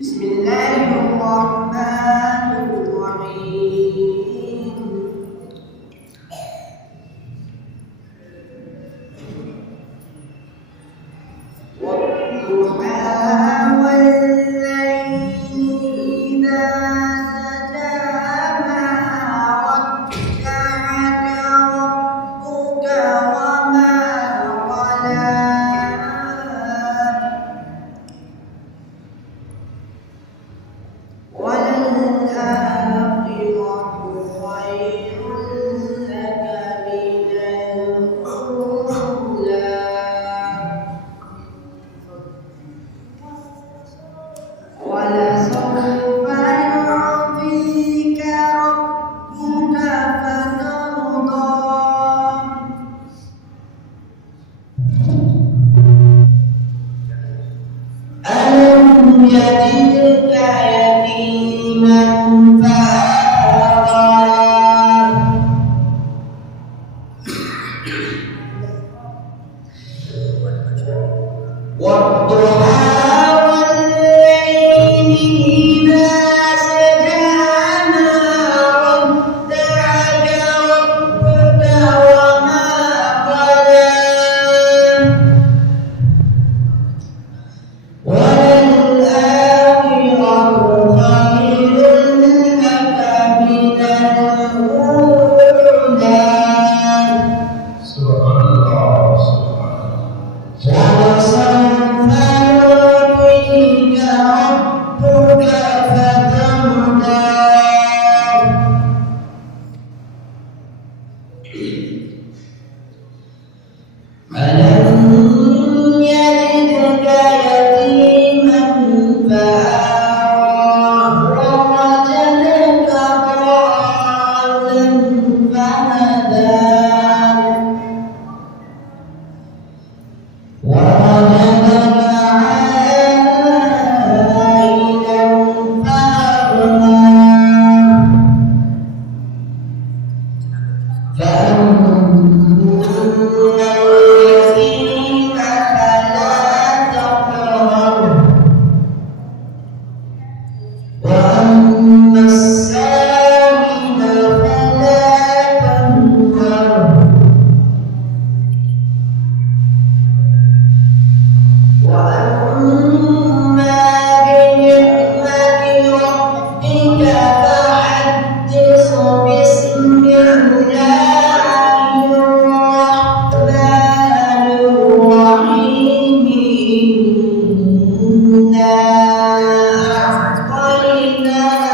بسم الله الرحمن الرحيم والضحى والليل إذا سجى ما ودعك ربك وما قلى وللآخرة خير لك من الأولى ولسوف يعطيك ربك فترضى ألم يجدك يتيما فآوى والضحى والليل إذا سجى ما ودعك ربك وما قلى وللآخرة خير لك من الأولى سبحان الله ولسوف يعطيك ربك فترضى ألم يجدك يتيما فآوى ووجدك ضالا فهدى ووجدك عائلا فأغنى فأما اليتيم فلا تقهر وأما السائل فلا تنهر وأما بنعمة ربك فحدث باسم الله الرحمن الرحيم إنا أعطيناك